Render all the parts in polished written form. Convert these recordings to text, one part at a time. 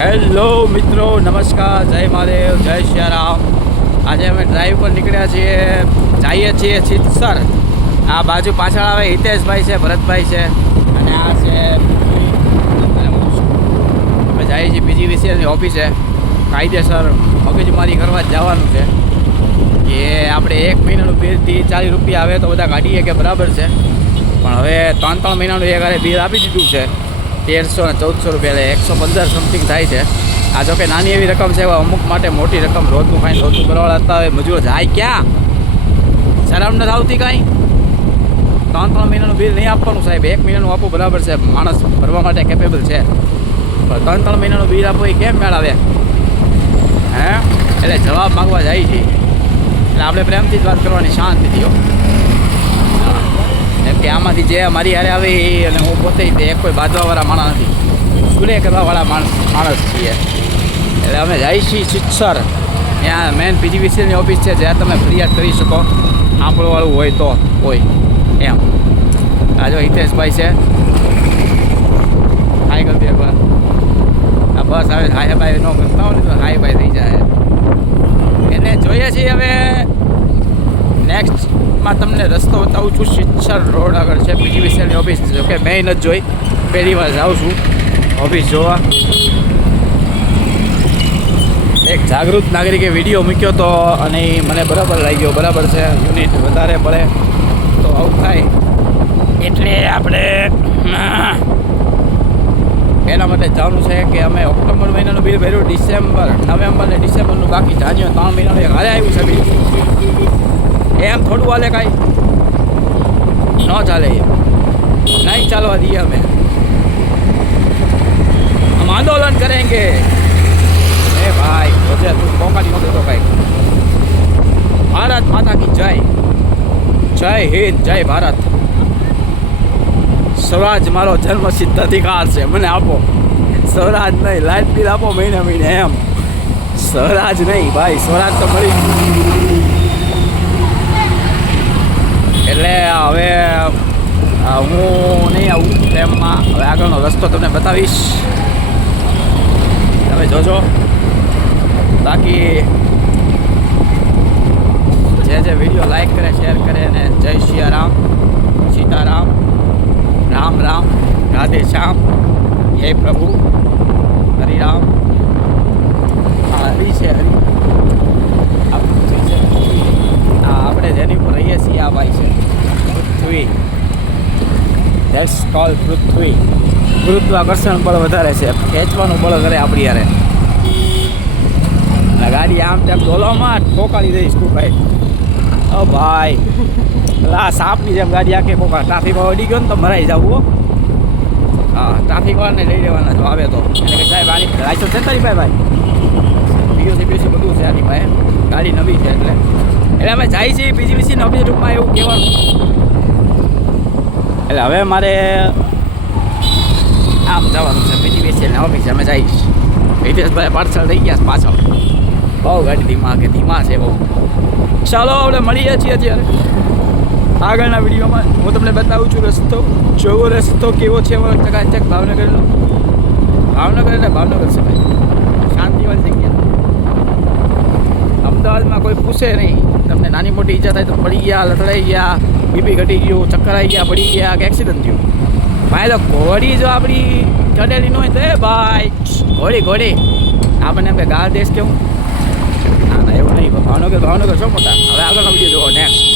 Hello મિત્રો, નમસ્કાર, જય મહાદેવ, જય સિયારામ. આજે અમે ડ્રાઈવ પર નીકળ્યા છીએ, જઈએ છીએ સિત્સર. આ બાજુ પાછળ આવે હિતેશભાઈ છે, ભરતભાઈ છે અને આ છે અમે જઈએ છીએ પીજીવીસીએલની ઓફિસે. કાયદેસર મગજમારી કરવા જવાનું છે કે આપણે 1 મહિનાનું બિલ 30-40 રૂપિયા આવે તો બધા કાઢીએ કે બરાબર છે, પણ હવે 3 મહિનાનું એક બિલ આપી દીધું છે 1300 અને 1400 રૂપિયા, 115 સમથિંગ થાય છે. આ જો કે નાની એવી રકમ છે, અમુક માટે મોટી રકમ. રોજનું ખાઈને રોજનું કરવાળા હતા, હવે મજૂરો જાય ક્યાં? શરમ નથી આવતી કાંઈ? 3 મહિનાનું બિલ નહીં આપવાનું સાહેબ, 1 મહિનાનું આપવું બરાબર છે, માણસ ભરવા માટે કેપેબલ છે, પણ 3 મહિનાનું બિલ આપવું એ કેમ મેળવે? હે, એટલે જવાબ માગવા જાય છે. એટલે આપણે પ્રેમથી જ વાત કરવાની, શાંતિથી. એમ કે આમાંથી જે મારી હારે આવે અને હું પોતે એક કોઈ બાંધવાવાળા માણસ નથી, સુલે કરવાવાળા માણસ છીએ. એટલે અમે જઈએ છીએ સિત્સર. ત્યાં મેન પીજીવીસીએલની ઓફિસ છે, જ્યાં તમે ફરિયાદ કરી શકો, સાંભળવાળું હોય તો હોય એમ. આ જો હિતેશભાઈ છે, હાઈ કરતી એકવાર. આ બસ આવે હાઈ બાય ન કરતા હોય ને તો હાઈ બાય થઈ જાય. એને જોઈએ છીએ હવે નેક્સ્ટમાં તમને રસ્તો બતાવું છું. સિત્સર રોડ આગળ છે પીજીવીસીએલની ઓફિસ. જો કે મેં નથી જોઈ, પહેલી વાર જાઉં છું ઓફિસ જોવા. એક જાગૃત નાગરિકે વિડીયો મૂક્યો હતો અને એ મને બરાબર લાગ્યો. બરાબર છે, યુનિટ વધારે પડે તો આવું થાય. એટલે આપણે એના માટે જવાનું છે કે અમે ઓક્ટોબર મહિનાનું બિલ ભર્યું, ડિસેમ્બર, નવેમ્બર ને ડિસેમ્બરનું બાકી. જાન્યુઆરી 3 મહિનાનું એક હારે આવ્યું છે બિલ. એમ થોડું હાલે કાંઈ? ન ચાલે, નહીં ચાલવા દઈએ અમે. हम आंदोलन करेंगे. ए भाई मुझे तू मौका नहीं देता भाई. भारत माता की जय, जय हिंद, जय भारत. स्वराज मारो जन्मसिद्ध अधिकार છે, મને આપો. સ્વરાજ નહીં, લાઇટ બિલ આપો મહિને મહિને એમ. સ્વરાજ નહીં ભાઈ, સ્વરાજ તો મળી. એટલે હવે હું નહીં આવું ટ્રેનમાં. હવે આગળનો રસ્તો તમને બતાવીશ, તમે જોજો. બાકી જે વિડીયો લાઈક કરે, શેર કરે અને જય સિયારામ, સીતારામ, રામ રામ, રાધે શ્યામ, હે પ્રભુ, હરિરામ. હરી છે, હરી. આપણે જેની ઉપર રહીએ છીએ આ ભાઈ છે પૃથ્વી. ધેટ્સ કોલ પૃથ્વી. ગુરુત્વાકર્ષણ બળ વધારે છે, ખેંચવાનું બળ કરે આપણી યારે. ગાડી આમ તેમ ડોલોમાં ઠોકાડી દઈશ તું ભાઈ. ઓ ભાઈ, આ સાપની જેમ ગાડી આખે કોકા ટ્રાફિકમાં અડી ગયો ને તો મરાઈ જવું. હા, ટ્રાફિકવાળાને લઈ લેવાના જો આવે તો. એટલે કે સાહેબ આની લાઇસન્સ છે તારી ભાઈ? બીઓસી બધું છે આની ભાઈ. ગાડી નવી છે એટલે અમે જાય છીએ પીજીવીસીની ઓફિસ. ટૂંકમાં એવું કહેવાનું. એટલે હવે મારે આમ જવાનું છે પીજીવીસીએલની ઓફિસે. અમે જઈશ. હિતેશભાઈ પાર્સલ થઈ ગયા પાછળ. બહુ ગાડી ધીમા છે બહુ. ચાલો આપણે મળીએ છીએ અત્યારે આગળના વિડીયોમાં. હું તમને બતાવું છું રસ્તો. જોવો રસ્તો કેવો છે ચકાચક. ભાવનગરનો. ભાવનગર એટલે ભાવનગર છે ભાઈ, શાંતિવાળી જગ્યા. અમદાવાદમાં કોઈ પૂછે નહીં. તમને નાની મોટી ઈજા થાય તો પડી ગયા, લથડાઈ ગયા, બીપી ઘટી ગયું, ચક્કર આવી ગયા, પડી ગયા કે એક્સિડન્ટ થયું. ભાઈ તો ઘોડી જો આપણી ચડેલી ન હોય તો એ ભાઈ ઘોડી આપણને એમ કે ગાળ દેશ કેવું. ના એવું નહીં. ભાવનગર શું મોટા. હવે આગળનો વિડીયો જોવો નેક્સ્ટ.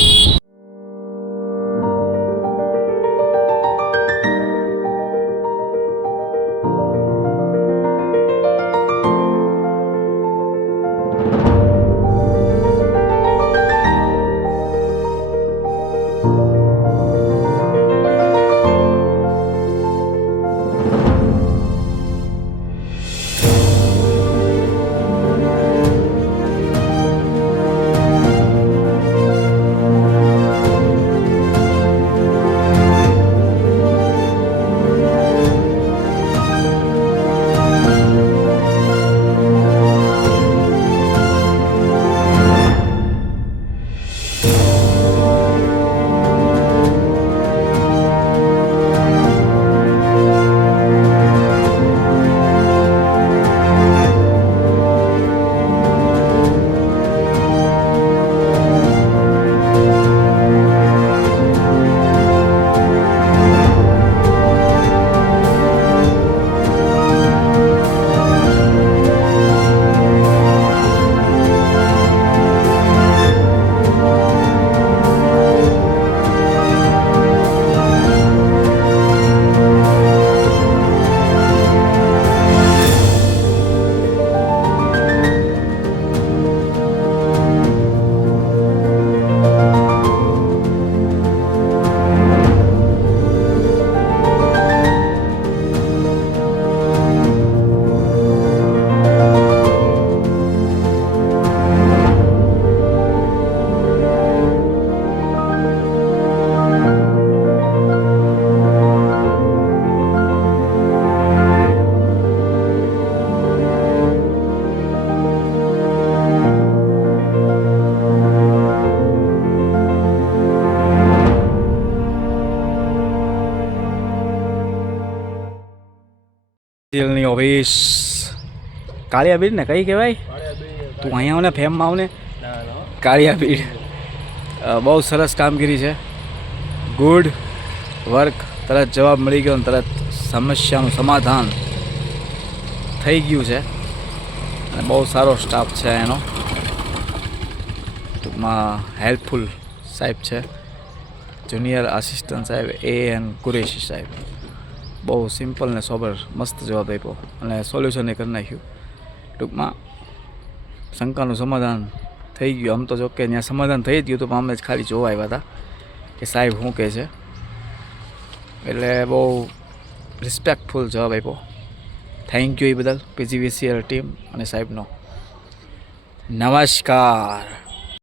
કલેક્ટરની ઓફિસ કાળિયા બીડ ને કઈ કહેવાય તું અહીંયા આવ ને ફેમમાં આવ ને કાળિયા બીડ બહુ સરસ કામગીરી છે ગુડ વર્ક તરત જવાબ મળી ગયો ને તરત સમસ્યાનું સમાધાન થઈ ગયું છે અને બહુ સારો સ્ટાફ છે એનો ટૂંકમાં હેલ્પફુલ સાહેબ છે જુનિયર આસિસ્ટન્ટ સાહેબ એન કુરેશી સાહેબ બહુ સિમ્પલ ને સોબર મસ્ત જવાબ આપ્યો અને સોલ્યુશન એ કરી નાખ્યું ટૂંકમાં શંકાનું સમાધાન થઈ ગયું આમ તો જો કે ત્યાં સમાધાન થઈ જ ગયું તો અમે જ ખાલી જોવા આવ્યા હતા કે સાહેબ શું કહે છે એટલે બહુ રિસ્પેક્ટફુલ જવાબ આપ્યો થેન્ક યુ એ બદલ પીજીવીસીએલ ટીમ અને સાહેબનો નમસ્કાર.